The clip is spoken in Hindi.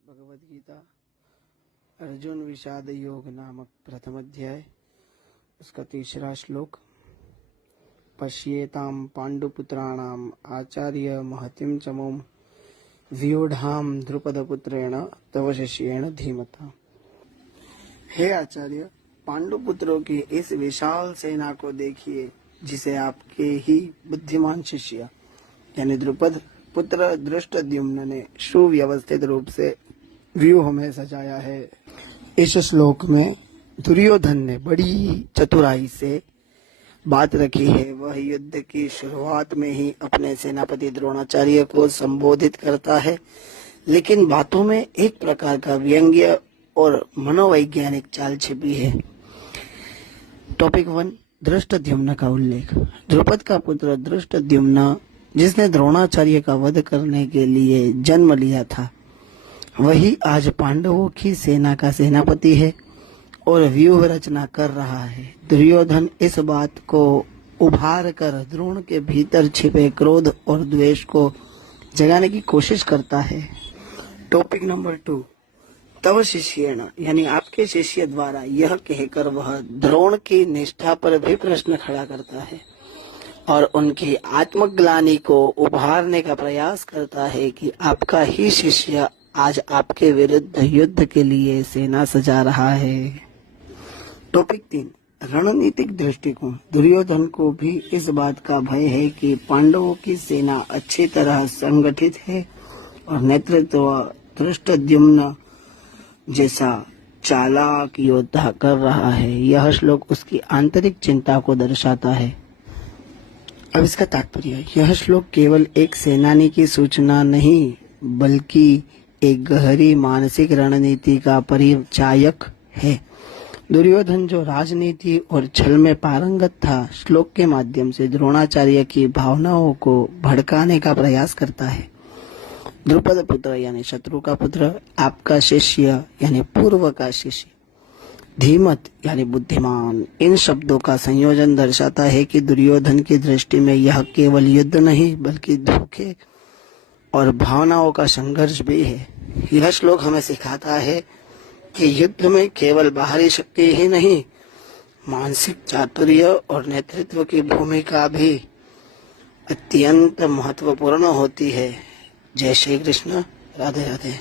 श्रीमद् भगवद गीता अर्जुन विषाद योग नामक प्रथम अध्याय, उसका तीसरा श्लोक। पश्येताम पांडुपुत्राणाम आचार्य महतिम चमोम व्यूढ़ाम द्रुपदपुत्रेण तव शिष्येण धीमता। हे आचार्य, पांडुपुत्रों की इस विशाल सेना को देखिए, जिसे आपके ही बुद्धिमान शिष्य यानी द्रुपद पुत्र धृष्टद्युम्न ने सुव्यवस्थित रूप से व्यूह में सजाया है। इस श्लोक में दुर्योधन ने बड़ी चतुराई से बात रखी है। वह युद्ध की शुरुआत में ही अपने सेनापति द्रोणाचार्य को संबोधित करता है, लेकिन बातों में एक प्रकार का व्यंग्य और मनोवैज्ञानिक चाल छिपी है। टॉपिक 1, धृष्टद्युम्न का उल्लेख। द्रुपद का पुत्र धृष्टद्युम्न, जिसने द्रोणाचार्य का वध करने के लिए जन्म लिया था, वही आज पांडवों की सेना का सेनापति है और व्यूह रचना कर रहा है। दुर्योधन इस बात को उभार कर द्रोण के भीतर छिपे क्रोध और द्वेष को जगाने की कोशिश करता है। टॉपिक नंबर 2, तव शिष्येण यानी आपके शिष्य द्वारा यह कहकर वह द्रोण की निष्ठा पर भी प्रश्न खड़ा करता है और उनकी आत्मग्लानि को उभारने का प्रयास करता है कि आपका ही शिष्य आज आपके विरुद्ध युद्ध के लिए सेना सजा रहा है। टॉपिक 3, रणनीतिक दृष्टिकोण। दुर्योधन को भी इस बात का भय है कि पांडवों की सेना अच्छी तरह संगठित है और नेतृत्व धृष्टद्युम्न जैसा चालाक योद्धा कर रहा है। यह श्लोक उसकी आंतरिक चिंता को दर्शाता है। अब इसका तात्पर्य, यह श्लोक केवल एक सेनानी की सूचना नहीं, बल्कि एक गहरी मानसिक रणनीति का परिचायक है। दुर्योधन, जो राजनीति और छल में पारंगत था, श्लोक के माध्यम से द्रोणाचार्य की भावनाओं को भड़काने का प्रयास करता है। द्रुपद पुत्र यानी शत्रु का पुत्र, आपका शिष्य यानी पूर्व का शिष्य, धीमत यानी बुद्धिमान, इन शब्दों का संयोजन दर्शाता है कि दुर्योधन की दृष्टि में यह केवल युद्ध नहीं, बल्कि धोखे और भावनाओं का संघर्ष भी है। यह श्लोक हमें सिखाता है कि युद्ध में केवल बाहरी शक्ति ही नहीं, मानसिक चातुर्य और नेतृत्व की भूमिका भी अत्यंत महत्वपूर्ण होती है। जय श्री कृष्ण। राधे राधे।